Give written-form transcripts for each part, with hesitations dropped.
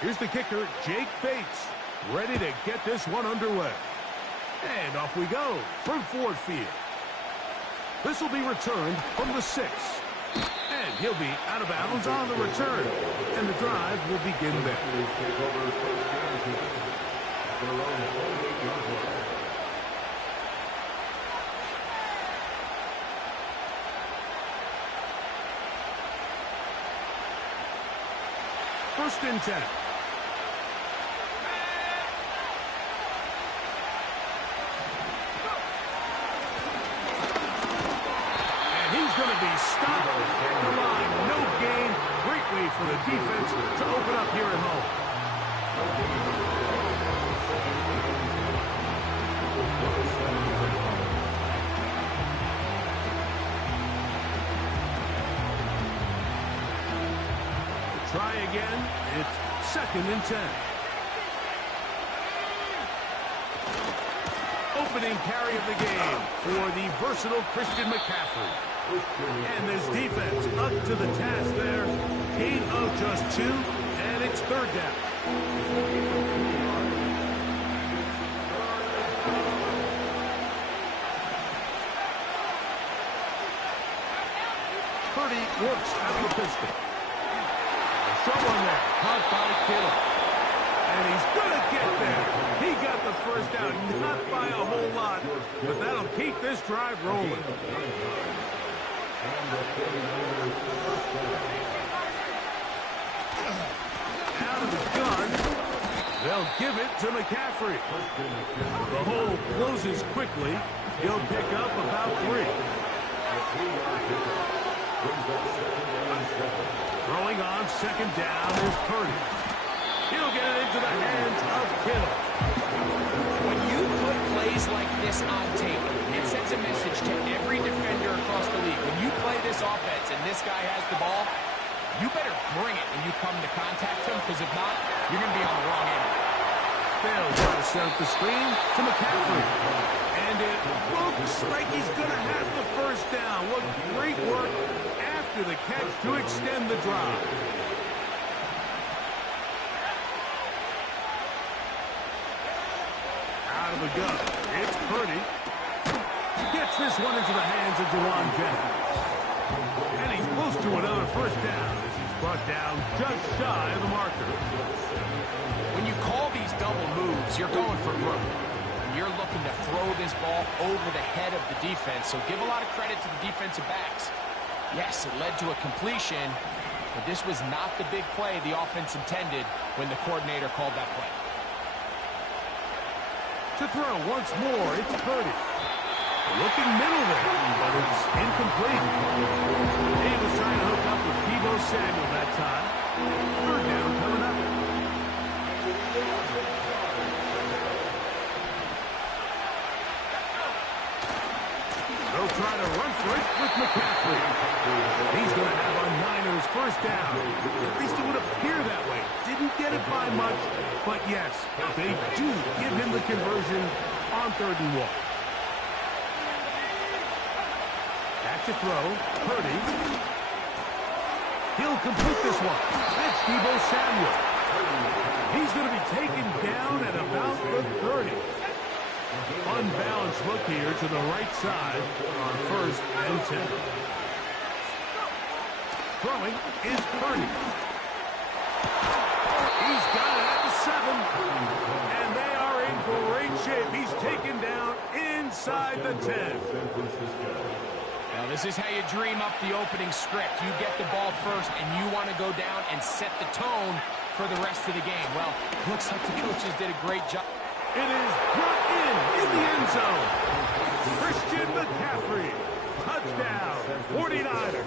Here's the kicker, Jake Bates, ready to get this one underway. And off we go from Ford Field. This will be returned from the 6. And he'll be out of bounds on the return. And the drive will begin there. First and 10. Going to be stopped at the line. No gain. Great way for the defense to open up here at home. Try again. It's 2nd and 10. Opening carry of the game for the versatile Christian McCaffrey. And this defense up to the task there. Gain of just 2, and it's 3rd down. Purdy works out of the pistol. Short one there, caught by Kittle. And he's going to get there. He got the first down, not by a whole lot, but that'll keep this drive rolling. Out of the gun. They'll give it to McCaffrey. The hole closes quickly. He'll pick up about 3. Throwing on 2nd down is Purdy. He'll get it into the hands of Kittle. When you put plays like this on tape, it sends a message to every defender across the league. When you play this offense and this guy has the ball, you better bring it when you come to contact him, because if not, you're going to be on the wrong end. They'll try to set up the screen to McCaffrey. And it looks like he's going to have the first down. What great work after the catch to extend the drive. Out of the gun, it's Purdy. Gets this one into the hands of Jawan Jennings. And he's close to another first down as he's brought down just shy of the marker. When you call these double moves, you're going for broke. You're looking to throw this ball over the head of the defense, so give a lot of credit to the defensive backs. Yes, it led to a completion, but this was not the big play the offense intended when the coordinator called that play. To throw once more, it's Purdy. Looking middle there, but it's incomplete. He was trying to hook up with Deebo Samuel that time. 3rd down coming up. They'll try to run for it with McCaffrey. He's going to have a Niners first down. At least it would appear that way. Didn't get it by much, but yes, they do give him the conversion on 3rd and 1. Back to throw, Purdy. He'll complete this one. That's Deebo Samuel. He's going to be taken down at about the 30. Unbalanced look here to the right side on 1st and 10. Throwing is Purdy. He's got it at the 7. And they are in great shape. He's taken down inside the 10. Now, this is how you dream up the opening script. You get the ball first, and you want to go down and set the tone for the rest of the game. Well, looks like the coaches did a great job. It is brought in the end zone. Christian McCaffrey, touchdown, 49ers.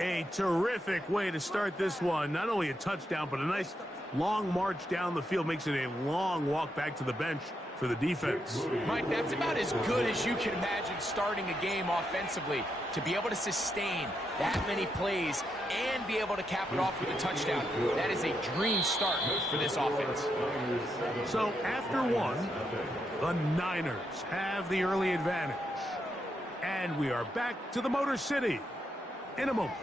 A terrific way to start this one. Not only a touchdown, but a nice long march down the field. Makes it a long walk back to the bench for the defense. Mike, that's about as good as you can imagine starting a game offensively. To be able to sustain that many plays and be able to cap it off with a touchdown, that is a dream start for this offense. So after one, the Niners have the early advantage. And we are back to the Motor City in a moment.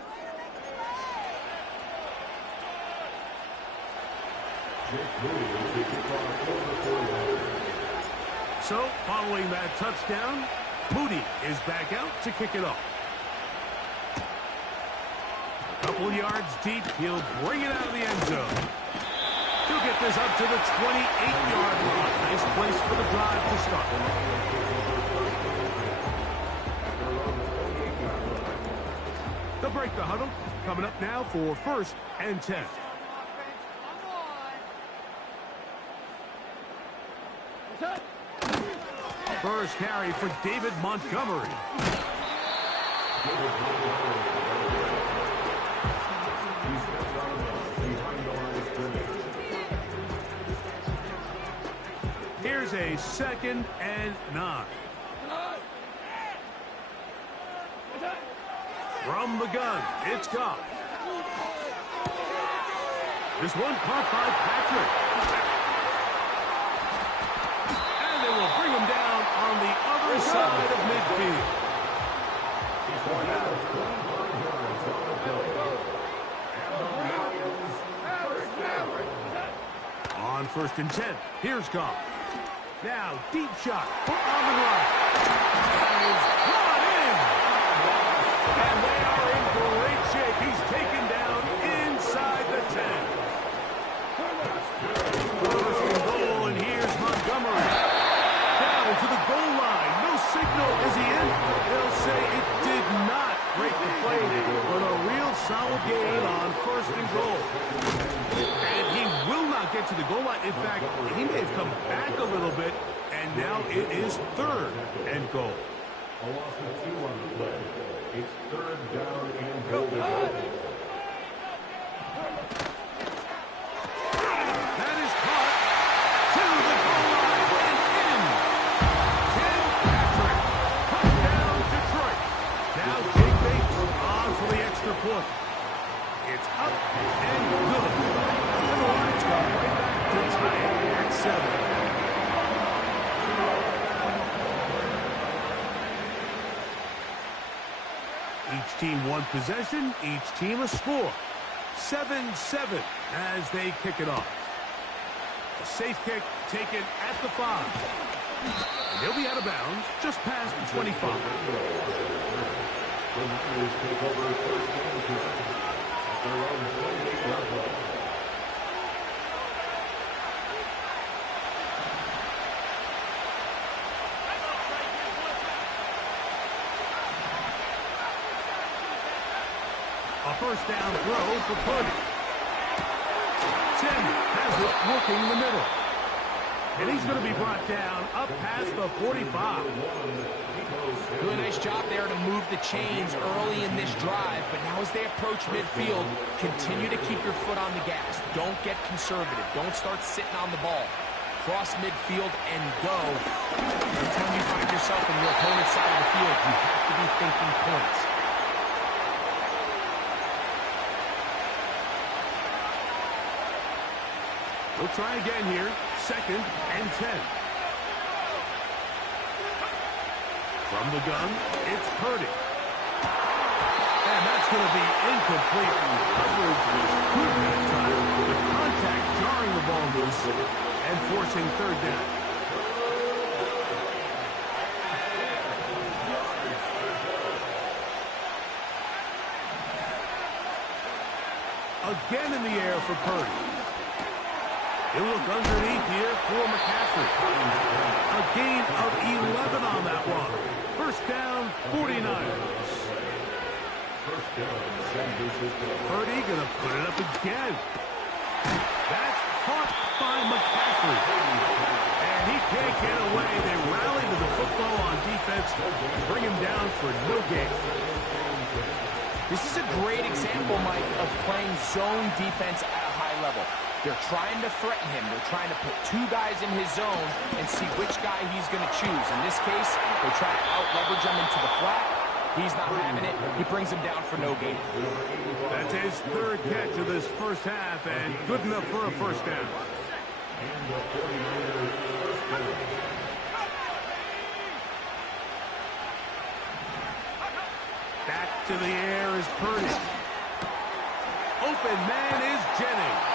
So, following that touchdown, Moody is back out to kick it off. A couple yards deep, he'll bring it out of the end zone. He'll get this up to the 28-yard line. Nice place for the drive to start. They'll break the huddle. Coming up now for 1st and 10. First carry for David Montgomery. Here's a 2nd and 9. From the gun, it's Goff. This one caught by Patrick. And they will bring him down on the other side of midfield. On 1st and 10, here's Goff. Now, deep shot for Amon Ra. That is brought in. And they are in great shape. He's taken down inside the 10. First and goal, and here's Montgomery. Down to the goal line. No signal. Is he in? They'll say it did not break the play, but a real solid gain on 1st and goal. And he will not get to the goal line. In fact, he may have come back a little bit, and now it is 3rd and goal. A loss of 2 on the play. It's 3rd down and goal. That is caught to the goal line and in. Tim Patrick. Touchdown, Detroit. Now Jake Bates on for the extra point. It's up and good. And the Lions come right back to tie it at 7. Each team one possession, each team a score. 7-7 as they kick it off. A safe kick taken at the 5. And he'll be out of bounds just past the 25. A first down throw for Purdy. Tim has it working the middle. And he's going to be brought down up past the 45. Really nice job there to move the chains early in this drive, but now as they approach midfield, continue to keep your foot on the gas. Don't get conservative. Don't start sitting on the ball. Cross midfield and go. Anytime you find yourself on your opponent's side of the field, you have to be thinking points. We'll try again here. 2nd and 10. From the gun, it's Purdy. And that's going to be incomplete. Coverage was good that time. The contact jarring the ball loose and forcing 3rd down. Again in the air for Purdy. He'll look underneath here for McCaffrey. A gain of 11 on that one. First down, 49ers. Purdy going to put it up again. That's caught by McCaffrey. And he can't get away. They rally to the football on defense and bring him down for no gain. This is a great example, Mike, of playing zone defense at a high level. They're trying to threaten him. They're trying to put 2 guys in his zone and see which guy he's going to choose. In this case, they try to out-leverage him into the flat. He's not having it. He brings him down for no gain. That's his 3rd catch of this first half, and good enough for a first down. Back to the air is Purdy. Open man is Jennings.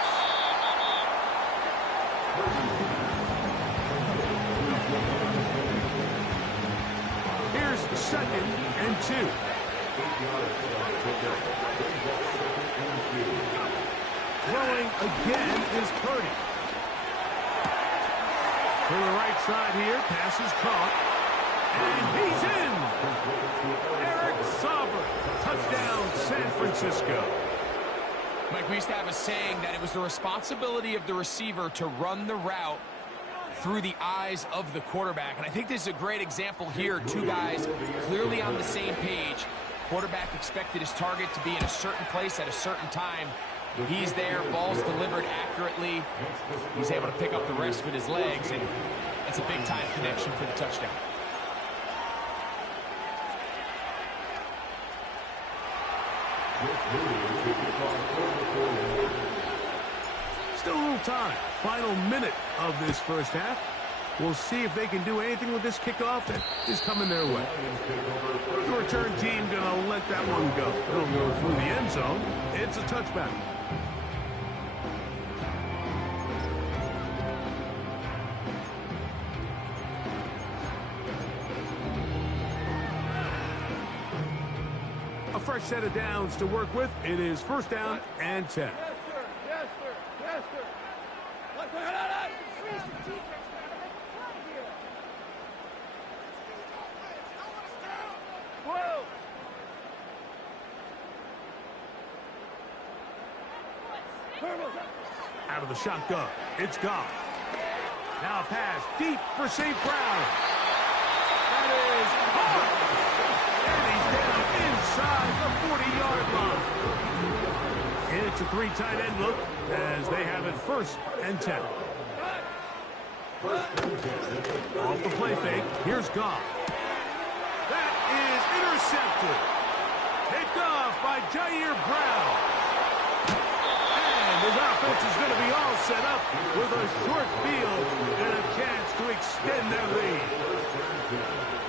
Here's 2nd and 2. Throwing again is Purdy. To the right side here, pass is caught. And he's in! Eric Sauber, touchdown San Francisco. Mike, we used to have a saying that it was the responsibility of the receiver to run the route through the eyes of the quarterback. And I think this is a great example here. Two guys clearly on the same page. Quarterback expected his target to be in a certain place at a certain time. He's there, ball's delivered accurately. He's able to pick up the rest with his legs, and it's a big-time connection for the touchdown. Still a little time. Final minute of this first half. We'll see if they can do anything with this kickoff that is coming their way. The return team going to let that one go. It'll go through the end zone. It's a touchback. A fresh set of downs to work with. It is 1st down and 10. Yes, sir. Yes, sir. Yes, sir. Whoa! Out of the shotgun, it's Goff. Now a pass deep for St. Brown. That is hard. And he's down inside the 40-yard line. It's a 3 tight end look as they have it 1st and 10. Off the play fake, here's Goff. That is intercepted. Picked off by Jair Brown. His offense is going to be all set up with a short field and a chance to extend their lead.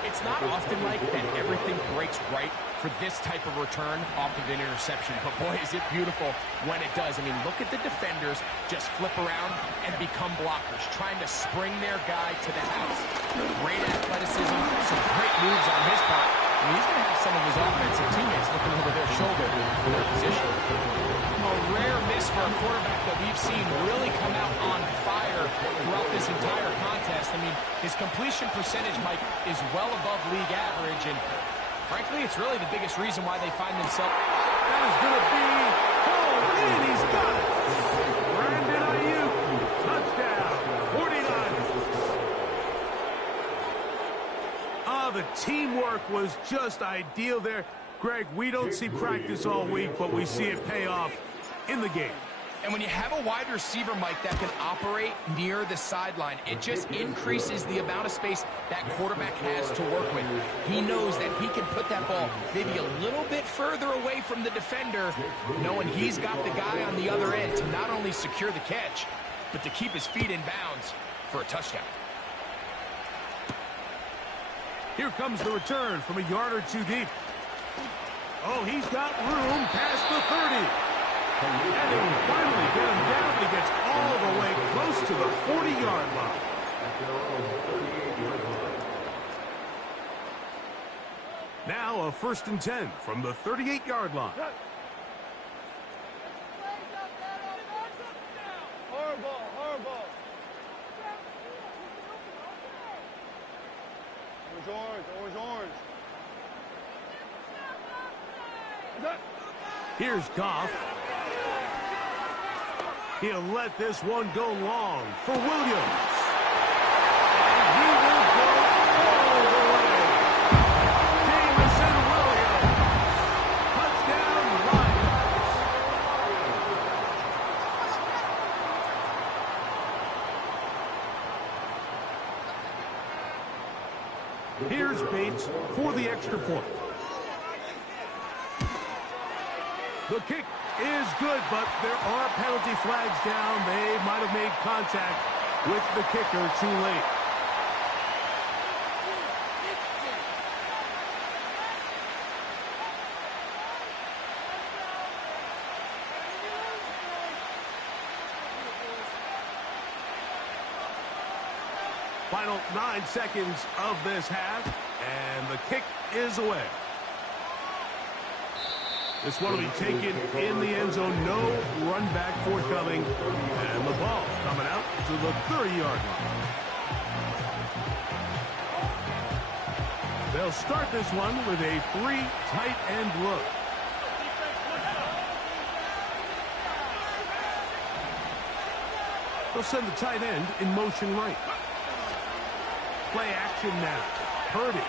It's not often like that everything breaks right for this type of return off of an interception. But boy, is it beautiful when it does. I mean, look at the defenders just flip around and become blockers, trying to spring their guy to the house. Great athleticism, some great moves on his part. I mean, he's going to have some of his offensive teammates looking over their shoulder for their position. A rare miss for a quarterback that we've seen really come out on fire throughout this entire contest. I mean, his completion percentage, Mike, is well above league average, and frankly, it's really the biggest reason why they find themselves. That is going to be pulled in. He's got it. Brandon Ayuk, touchdown, 49ers. The teamwork was just ideal there. Greg, we don't see practice all week, but we see it pay off in the game. And when you have a wide receiver, Mike, that can operate near the sideline, it just increases the amount of space that quarterback has to work with. He knows that he can put that ball maybe a little bit further away from the defender, knowing he's got the guy on the other end to not only secure the catch, but to keep his feet in bounds for a touchdown. Here comes the return from a yard or two deep. Oh, he's got room past the 30. And they will finally get him down. He gets all the way close to the 40-yard line. Now a 1st and 10 from the 38-yard line. Horrible, horrible. Orange, orange. Here's Goff. He'll let this one go long for Williams. And he will go all the way. Jameson Williams. Touchdown, Lions. Here's Bates for the extra point. The kick is good, but there are penalty flags down. They might have made contact with the kicker too late. Final 9 seconds of this half, and the kick is away. This one will be taken in the end zone. No run back forthcoming. And the ball coming out to the 30-yard line. They'll start this one with a 3 tight end look. They'll send the tight end in motion right. Play action now. Purdy.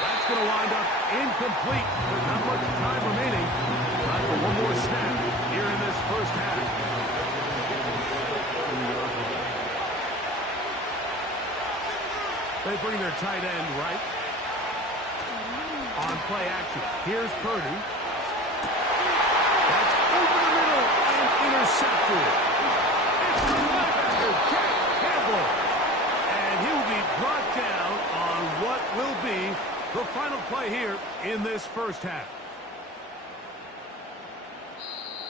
That's going to wind up incomplete. There's not much time remaining. Time for one more snap here in this first half. They bring their tight end right. On play action. Here's Purdy. That's over the middle and intercepted. It's the linebacker, Jack Campbell. And he will be brought down on what will be the final play here in this first half.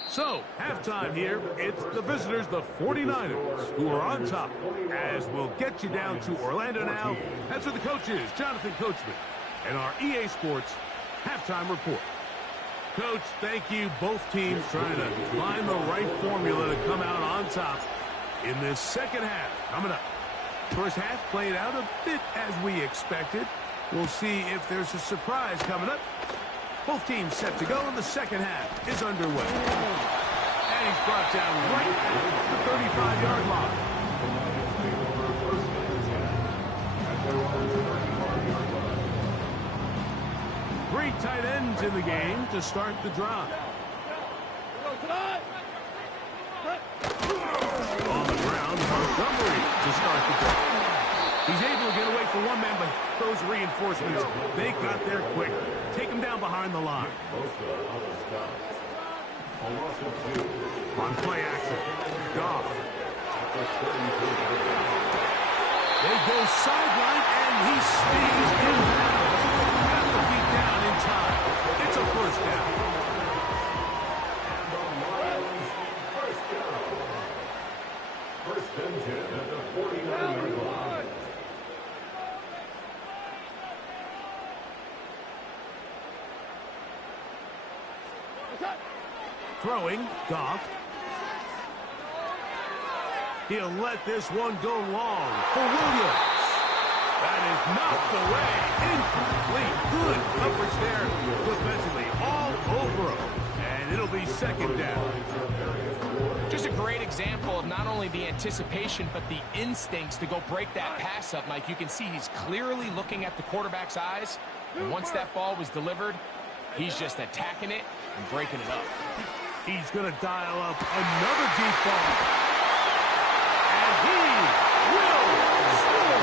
So, halftime here, it's the visitors, the 49ers, who are on top, as we'll get you down to Orlando now. That's with the coaches, Jonathan Coachman, and our EA Sports halftime report. Coach, thank you. Both teams trying to find the right formula to come out on top in this second half coming up. First half played out a bit as we expected. We'll see if there's a surprise coming up. Both teams set to go, and the second half is underway. And he's brought down right at the 35-yard line. Three tight ends in the game to start the drive. On the ground, Montgomery to start the drive. He's able to get away from one man, but those reinforcements, they got there quick. Take him down behind the line. On play action, Goff. They go sideline, and he stays in bounds. Got the feet down in time. It's a first down. First and 10 at the 49-yard line. Throwing, Goff. He'll let this one go long for Williams. That is knocked away. Incomplete. Good coverage there defensively. All over him. And it'll be second down. Just a great example of not only the anticipation, but the instincts to go break that pass up, Mike. You can see he's clearly looking at the quarterback's eyes. And once that ball was delivered, he's just attacking it and breaking it up. He's going to dial up another deep ball. And he will score.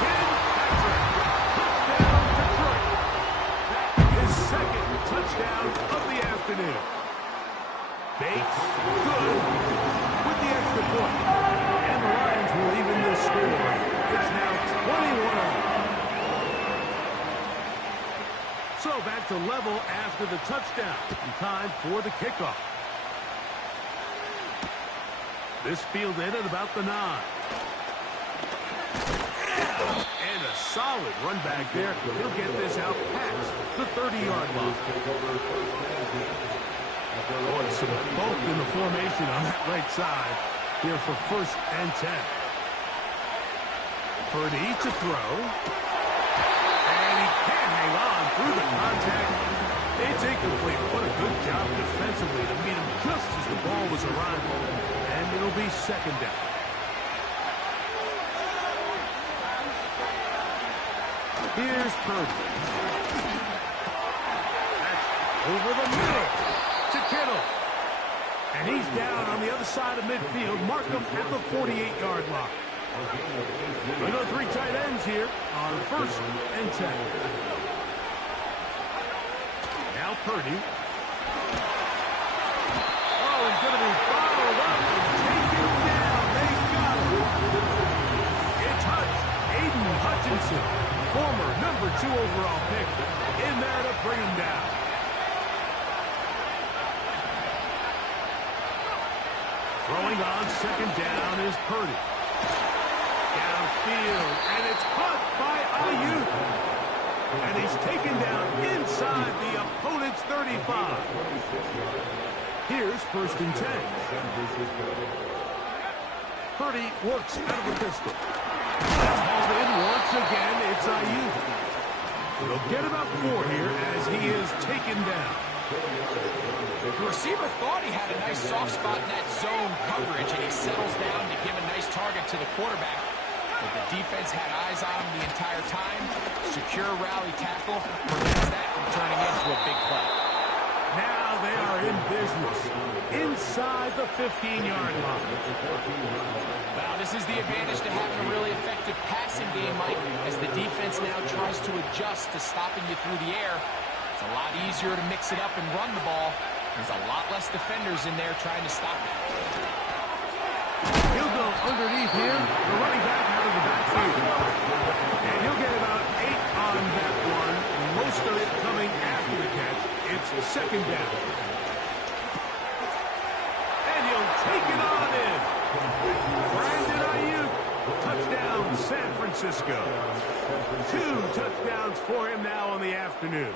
Ken Patrick. Touchdown, Detroit. His second touchdown of the afternoon. Bates, good, with the extra point. And the Lions will even this score. It's now 21-0. So back to level after the touchdown. Time for the kickoff. This fielded at about the 9. And a solid run back there. He'll get this out past the 30-yard line. Boy, some bulk in the formation on that right side here for first and 10. Purdy to throw. And he can't hang on through the contact. It's incomplete. What a good job defensively to meet him just as the ball was arriving. And it'll be second down. Here's Purdy. That's over the middle to Kittle. And he's down on the other side of midfield. Mark him at the 48-yard line. We go three tight ends here on first and 10. Now Purdy. Oh, he's going to be followed up and taken down. They got him. It's Hutch, Aiden Hutchinson, former number 2 overall pick, in there to bring him down. Throwing on second down is Purdy. Downfield, and it's caught by Ayuk. And he's taken down inside the opponent's 35. Here's 1st and 10. Purdy works out of the pistol. That's hauled in once again. It's Ayuk. They'll get about 4 here as he is taken down. The receiver thought he had a nice soft spot in that zone coverage, and he settles down to give a nice target to the quarterback. But the defense had eyes on him the entire time. Secure rally tackle prevents that from turning into a big play. Now they are in business inside the 15-yard line. Well, this is the advantage to having a really effective passing game, Mike, as the defense now tries to adjust to stopping you through the air. It's a lot easier to mix it up and run the ball. There's a lot less defenders in there trying to stop it. He'll go underneath him, the running back out of the backfield. And he'll get about 8 on that one, most of it coming after the catch. It's 2nd down. And he'll take it on in. Brandon Ayuk, touchdown San Francisco. 2 touchdowns for him now on the afternoon.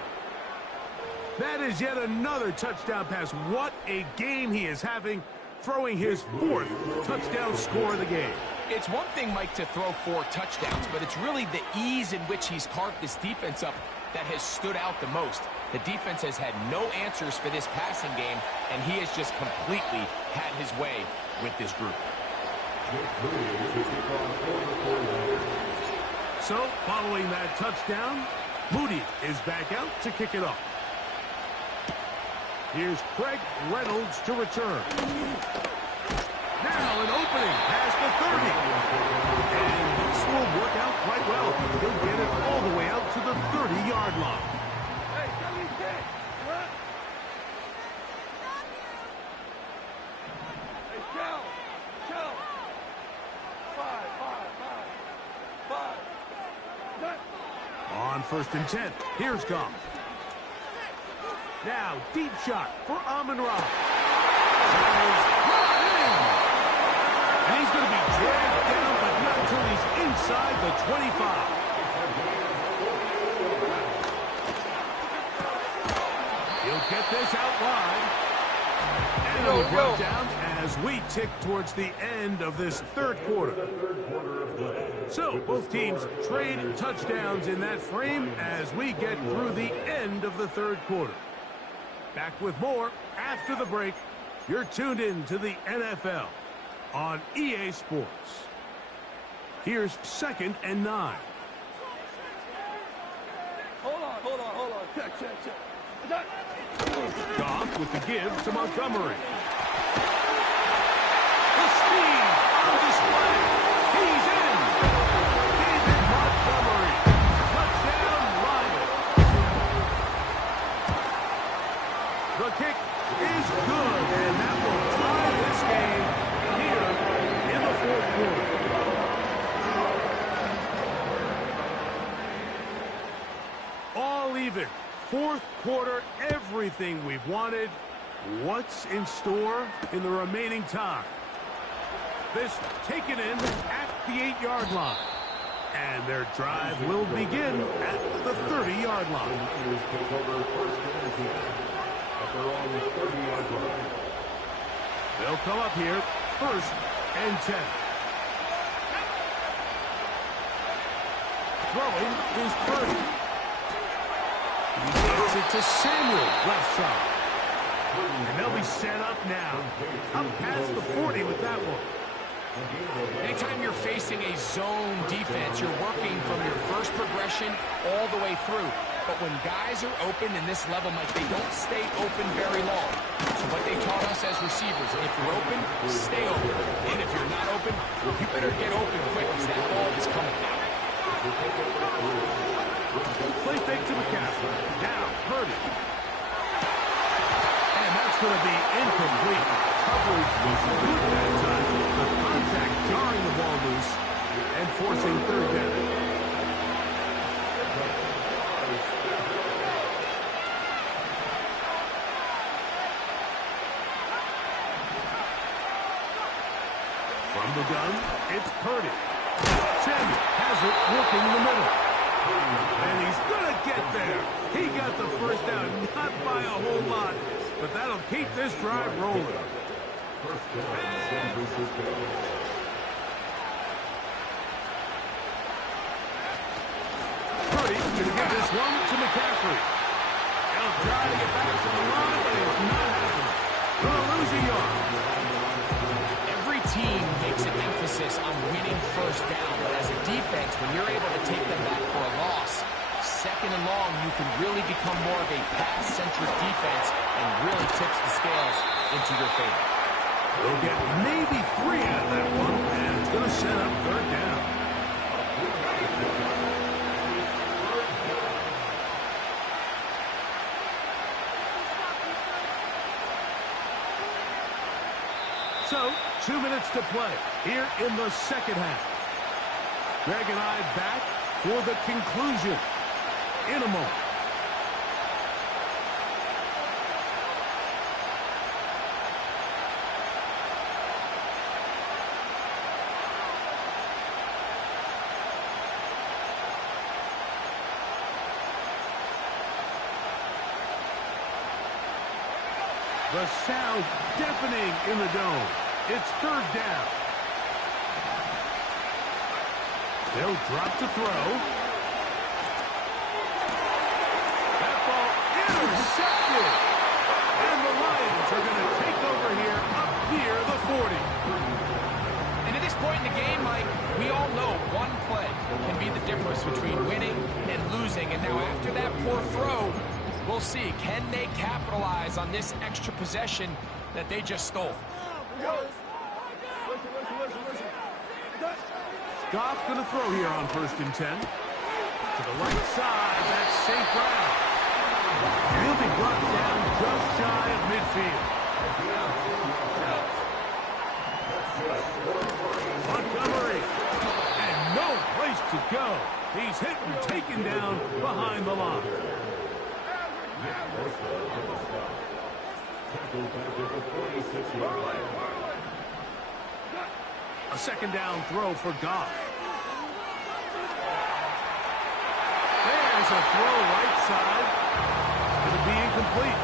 That is yet another touchdown pass. What a game he is having, throwing his 4th touchdown score of the game. It's one thing, Mike, to throw 4 touchdowns, but it's really the ease in which he's carved this defense up that has stood out the most. The defense has had no answers for this passing game, and he has just completely had his way with this group. So, following that touchdown, Moody is back out to kick it off. Here's Craig Reynolds to return. Now an opening past the 30. And this will work out quite well. He'll get it all the way out to the 30-yard line. Hey, 76. What? Hey, chill. Chill. 5. On 1st and 10, here's Goff. Now, deep shot for Amon-Ra. And he's going to be dragged down, but not until he's inside the 25. He'll get this out wide. And it'll be brought down as we tick towards the end of this 3rd quarter. So, both teams trade touchdowns in that frame as we get through the end of the 3rd quarter. Back with more after the break. You're tuned in to the NFL on EA Sports. Here's 2nd and 9. Hold on. Check. Goff with the give to Montgomery. The speed on display. He's in. David Montgomery. Touchdown, Lions. The kick is good, and that will tie this game here in the 4th quarter. All even. 4th quarter, everything we've wanted. What's in store in the remaining time? This taken in at the 8-yard line. And their drive will begin at the 30-yard line. They'll come up here, 1st and 10. Throwing is Purdy. He gets it to Samuel, left side. And they'll be set up now. Up past the 40 with that one. Anytime you're facing a zone defense, you're working from your first progression all the way through. But when guys are open in this level, Mike, they don't stay open very long. So what they taught us as receivers, if you're open, stay open. And if you're not open, you better get open quick because that ball is coming out. Play fake to McCaffrey. Now, Purdy. And that's going to be incomplete. Coverage was good that time. The contact jarring the ball loose and forcing 3rd down. From the gun, it's Purdy. Samuel has it working in the middle. And he's going to get there. He got the first down, not by a whole lot, but that'll keep this drive rolling. First down, San Francisco. Purdy's going to give this one to McCaffrey. He'll try to get back to the line, but it's not happening. Going to lose a yard. Every team makes an emphasis on winning first down, but as a defense, when you're able to take them back for a loss, second and long, you can really become more of a pass-centric defense and really tips the scales into your favor. They'll get maybe 3 out of that one, and it's going to set up third down. So, 2 minutes to play here in the second half. Greg and I back for the conclusion in a moment. The sound deafening in the dome. It's third down. They'll drop to throw. That ball intercepted. And the Lions are going to take over here up near the 40. And at this point in the game, Mike, we all know one play can be the difference between winning and losing. And now after that poor throw, we'll see, can they capitalize on this extra possession that they just stole? Goff going to throw here on 1st and 10. To the right side, that's St. Brown. He'll be brought down just shy of midfield. Montgomery. And no place to go. He's hit and taken down behind the line. A second down throw for Goff. There's a throw right side. It's going to be incomplete.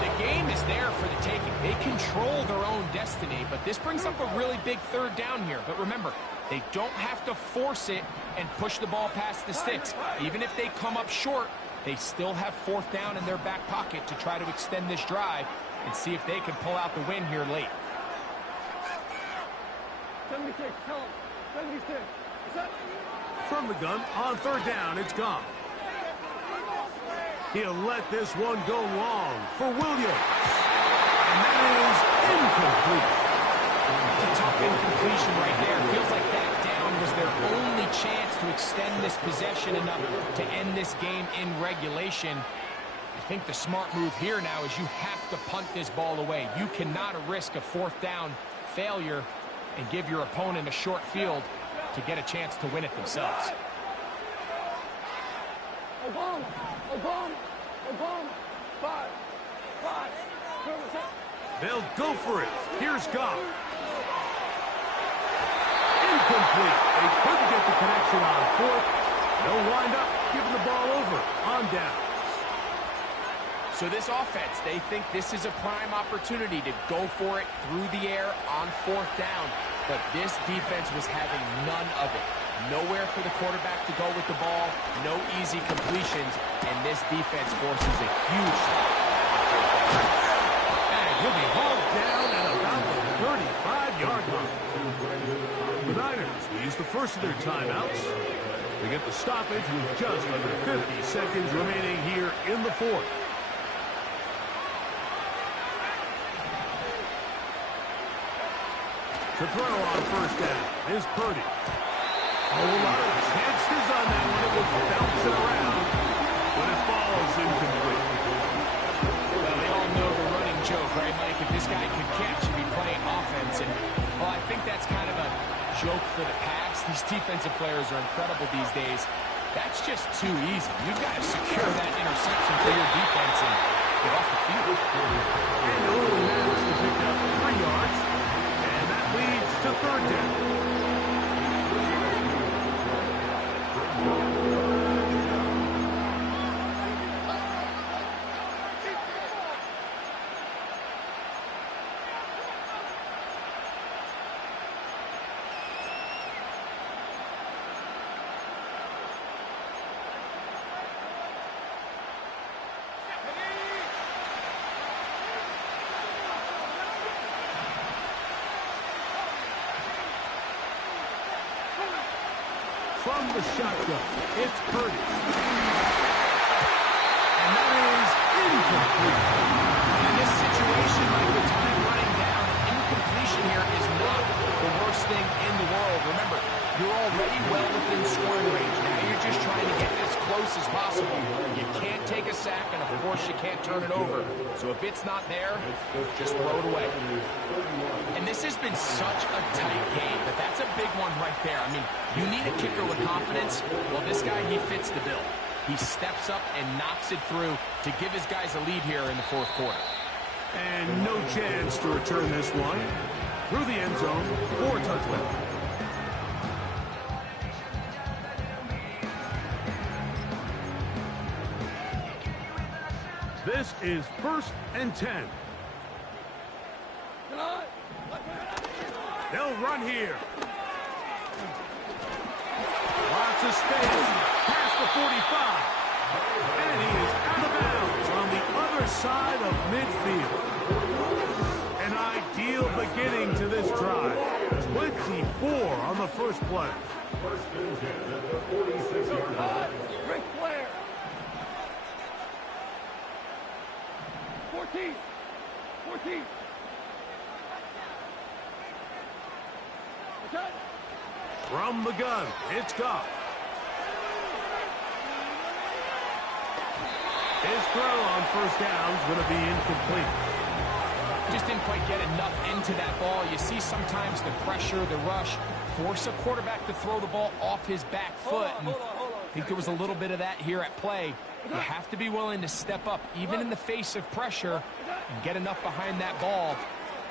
The game is there for the taking. They control their own destiny, but this brings up a really big third down here. But remember, they don't have to force it and push the ball past the sticks. Even if they come up short, they still have 4th down in their back pocket to try to extend this drive and see if they can pull out the win here late. 76, tell him. 76. Set. From the gun, on third down, it's Goff. He'll let this one go long for Williams. And that is incomplete. It's a tough incompletion right there. Feels like that down was their only chance to extend this possession enough to end this game in regulation. I think the smart move here now is you have to punt this ball away. You cannot risk a 4th down failure and give your opponent a short field to get a chance to win it themselves. Obama. 5. They'll go for it. Here's Goff. Incomplete. They couldn't get the connection on 4th. They'll wind up giving the ball over on downs. So this offense, they think this is a prime opportunity to go for it through the air on 4th down. But this defense was having none of it. Nowhere for the quarterback to go with the ball. No easy completions. And this defense forces a huge stop. And he'll be hauled down at about the 35-yard line. The Niners use the first of their timeouts. They get the stoppage with just under 50 seconds remaining here in the 4th. To throw on 1st down is Purdy. A lot of chances on that one. It was bouncing around, but it falls incomplete. Well, they all know the running joke, right, Mike? If this guy could catch, he'd be playing offense. And, well, I think that's kind of a joke for the pass. These defensive players are incredible these days. That's just too easy. You've got to secure that interception for your defense and get off the field. And only managed to pick up 3 yards. And that leads to third down. from the shotgun. It's Purdy. And that is incomplete. In this situation, like the time running down, incompletion here is not the worst thing in the world. Remember, you're already well within scoring range. Now you're just trying to get as close as possible. You can't take a sack, and of course you can't turn it over. So if it's not there, just throw it away. And this has been such a tight game, but that's a big one right there. I mean, you need a kicker with confidence. Well, this guy, he fits the bill. He steps up and knocks it through to give his guys a lead here in the fourth quarter. And no chance to return this one. Through the end zone for a touchdown. This is 1st and 10. They'll run here. Lots of space. Past the 45. And he is out of bounds on the other side of midfield. An ideal beginning to this drive. 24 on the first play. 1st and 10 at the 46-yard line. Ric Flair. 14. 14. Okay. From the gun, it's Goff. His throw on first down is going to be incomplete. Just didn't quite get enough into that ball. You see sometimes the pressure, the rush, force a quarterback to throw the ball off his back foot. And I think there was a little bit of that here at play. You have to be willing to step up, even in the face of pressure, and get enough behind that ball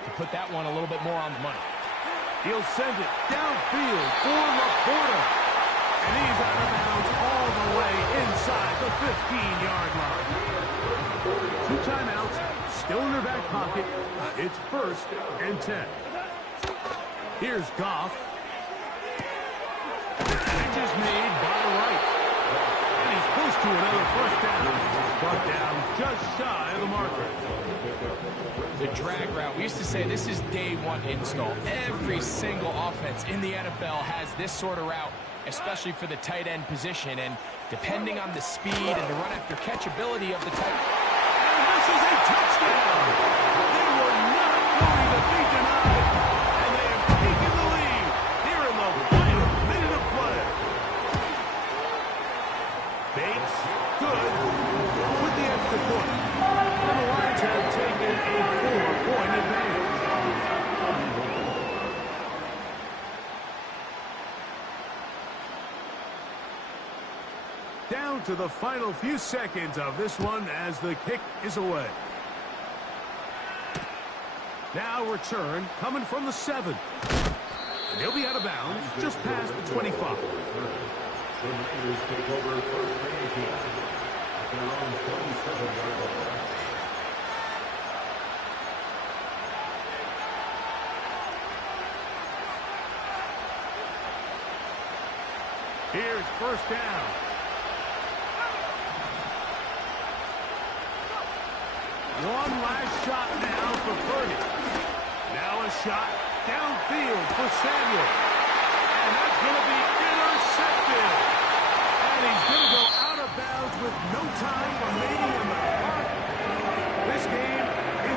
to put that one a little bit more on the money. He'll send it downfield for Laporta. And he's out of bounds all the way inside the 15-yard line. 2 timeouts, still in their back pocket. It's 1st and 10. Here's Goff. Catch is made by Wright. And he's close to another first down. Brought down just shy of the marker. The drag route. We used to say this is day one install. Every single offense in the NFL has this sort of route, especially for the tight end position. And depending on the speed and the run after catch ability of the tight end. And this is a touchdown. They were not going to be denied. And they have taken the lead here in the final minute of play. Bates, good, with the extra point. And the Lions have taken a 4-point advantage. Down to the final few seconds of this one as the kick is away. Now return coming from the 7. And he'll be out of bounds just past the 25. The Raiders take over 1st and 10 at their own 27-yard line. Here's first down. One last shot now for Purdy. Now a shot downfield for Samuel. And that's going to be intercepted. And he's going to go out of bounds with no time remaining in the clock. This game